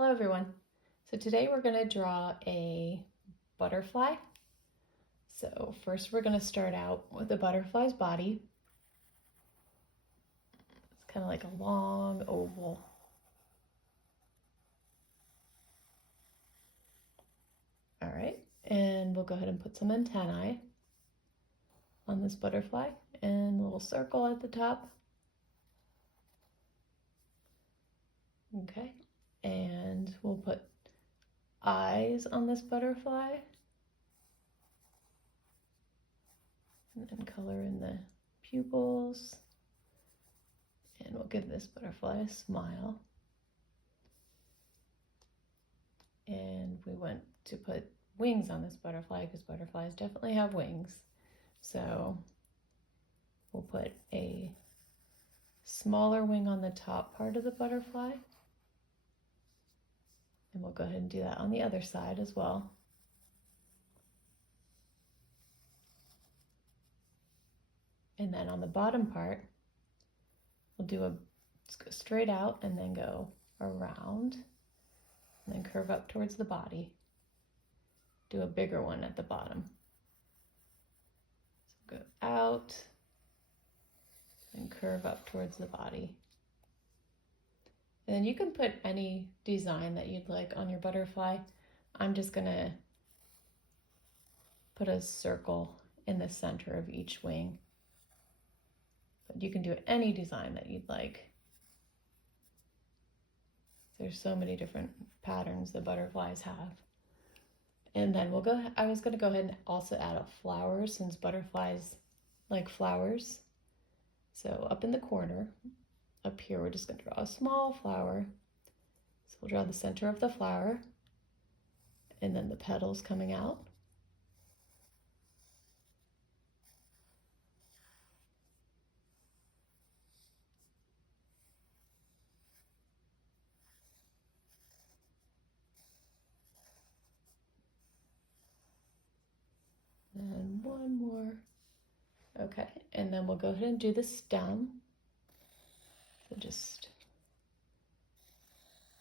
Hello everyone. So today we're going to draw a butterfly. So first we're going to start out with the butterfly's body. It's kind of like a long oval. All right, and we'll go ahead and put some antennae on this butterfly and a little circle at the top. Okay, and we'll put eyes on this butterfly and color in the pupils, and we'll give this butterfly a smile. And we want to put wings on this butterfly because butterflies definitely have wings. So we'll put a smaller wing on the top part of the butterfly. And we'll go ahead and do that on the other side as well. And then on the bottom part, we'll do let's go straight out and then go around and then curve up towards the body. Do a bigger one at the bottom. So go out and curve up towards the body. And then you can put any design that you'd like on your butterfly. I'm just gonna put a circle in the center of each wing. But you can do any design that you'd like. There's so many different patterns the butterflies have. And then I was gonna go ahead and also add a flower since butterflies like flowers. So up in the corner, up here, we're just gonna draw a small flower. So we'll draw the center of the flower and then the petals coming out. And one more. Okay, and then we'll go ahead and do the stem. So just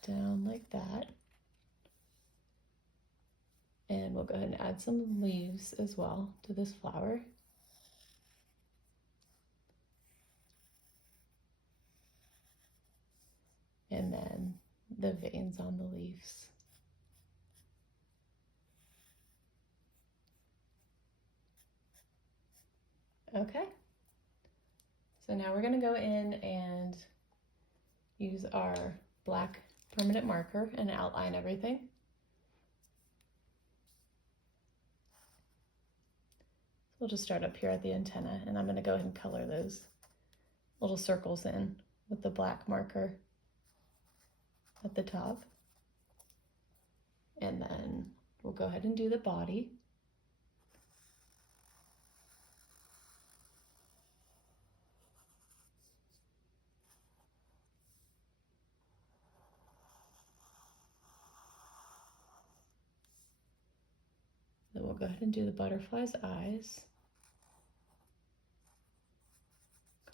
down like that. And we'll go ahead and add some leaves as well to this flower. And then the veins on the leaves. Okay, so now we're going to go in and use our black permanent marker and outline everything. We'll just start up here at the antenna, and I'm going to go ahead and color those little circles in with the black marker at the top. And then we'll go ahead and do the body. Then we'll go ahead and do the butterfly's eyes.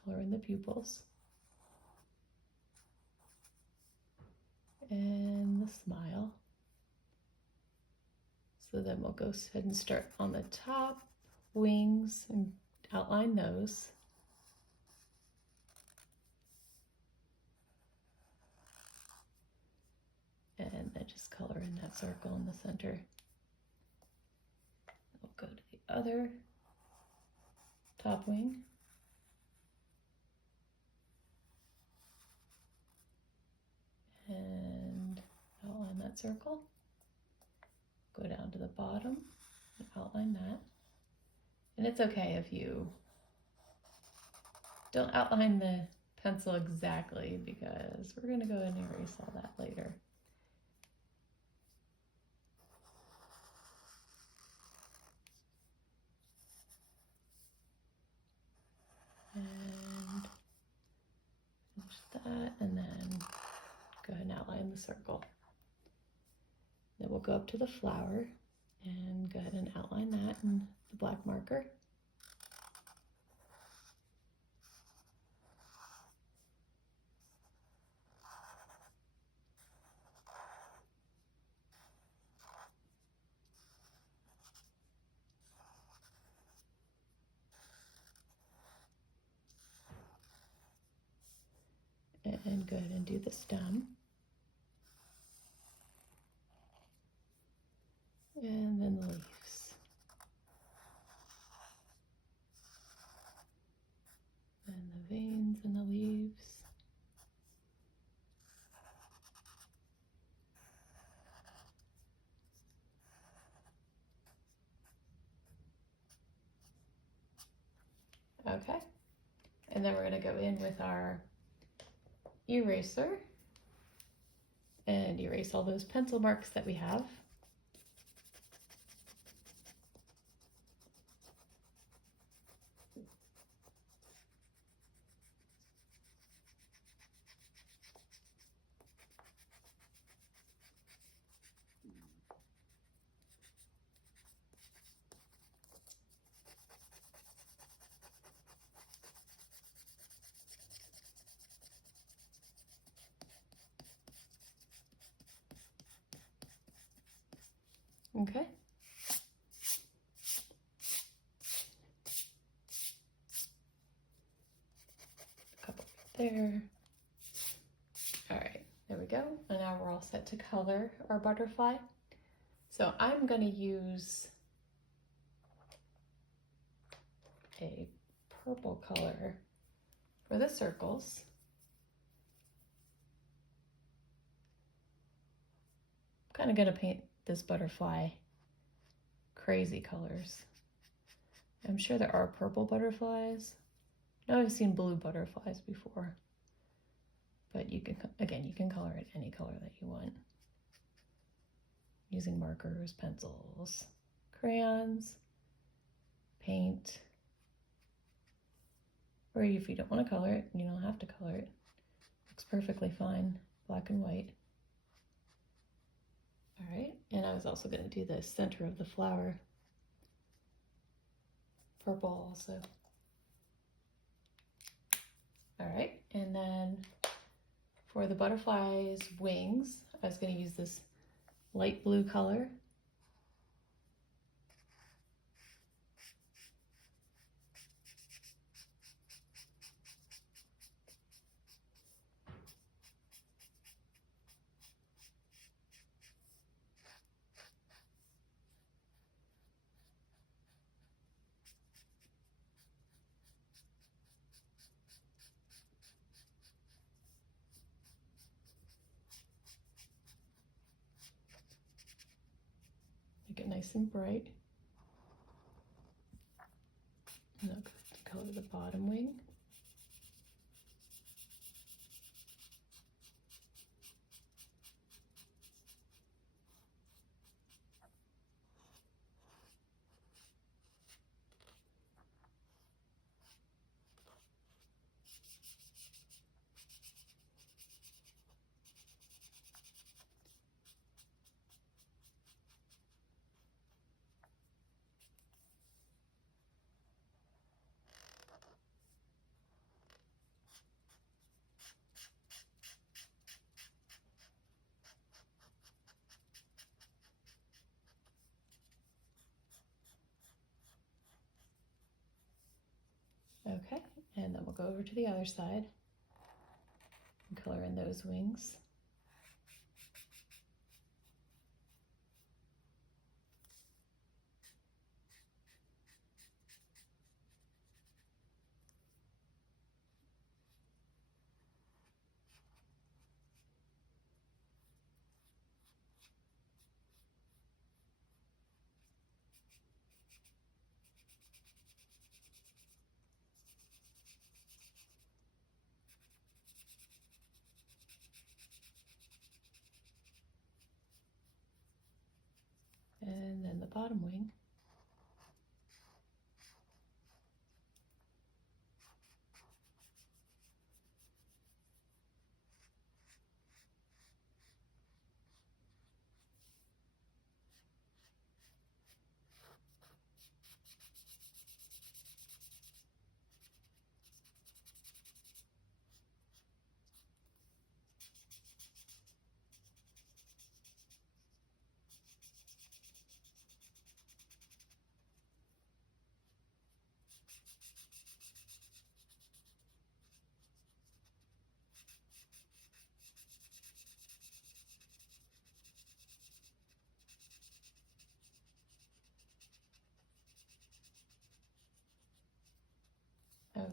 Color in the pupils. And the smile. So then we'll go ahead and start on the top, wings, and outline those. And then just color in that circle in the center. We'll go to the other top wing. And outline that circle. Go down to the bottom and outline that. And it's okay if you don't outline the pencil exactly because we're going to go and erase all that later. And finish that, and then go ahead and outline the circle. Then we'll go up to the flower and go ahead and outline that in the black marker. And go ahead and do the stem. And then the leaves. And the veins and the leaves. Okay. And then we're going to go in with our eraser and erase all those pencil marks that we have. Okay. A couple there. All right, there we go. And now we're all set to color our butterfly. So I'm going to use a purple color for the circles. I'm kind of going to paint this butterfly crazy colors. I'm sure there are purple butterflies. No, I've seen blue butterflies before. But you can, again, you can color it any color that you want. Using markers, pencils, crayons, paint. Or if you don't want to color it, you don't have to color it. Looks perfectly fine, black and white. All right, and I was also going to do the center of the flower. Purple also. All right, and then for the butterfly's wings, I was going to use this light blue color. Make it nice and bright. And I'll go to color the bottom wing. Okay, and then we'll go over to the other side and color in those wings. And then the bottom wing.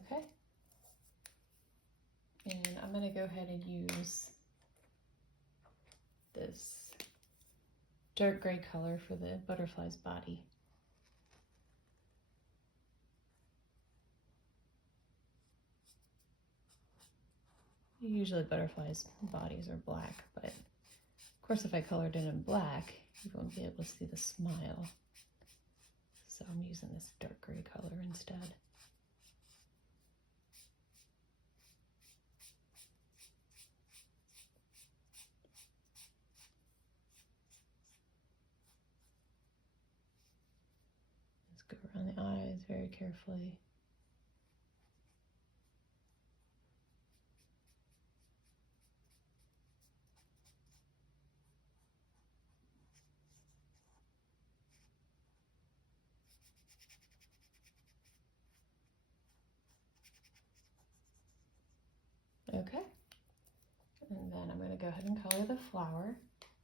Okay. And I'm going to go ahead and use this dark gray color for the butterfly's body. Usually butterflies' bodies are black, but of course if I colored it in black, you won't be able to see the smile. So I'm using this dark gray color instead. Just go around the eyes very carefully. Okay, and then I'm going to go ahead and color the flower.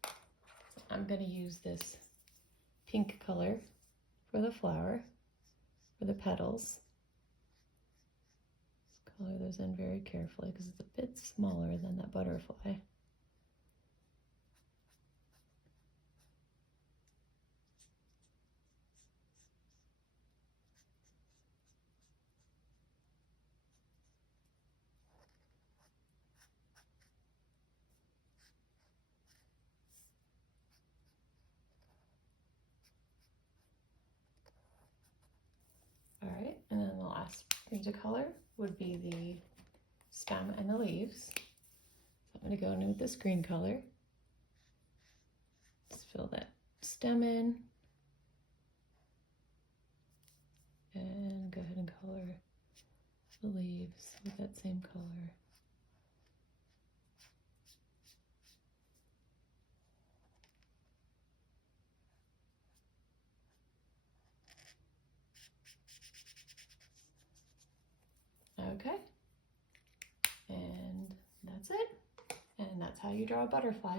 So I'm going to use this pink color for the flower, for the petals. Just color those in very carefully because it's a bit smaller than that butterfly. All right, and then the last thing to color would be the stem and the leaves. So I'm going to go in with this green color. Just fill that stem in. And go ahead and color the leaves with that same color. Okay, and that's it. And that's how you draw a butterfly.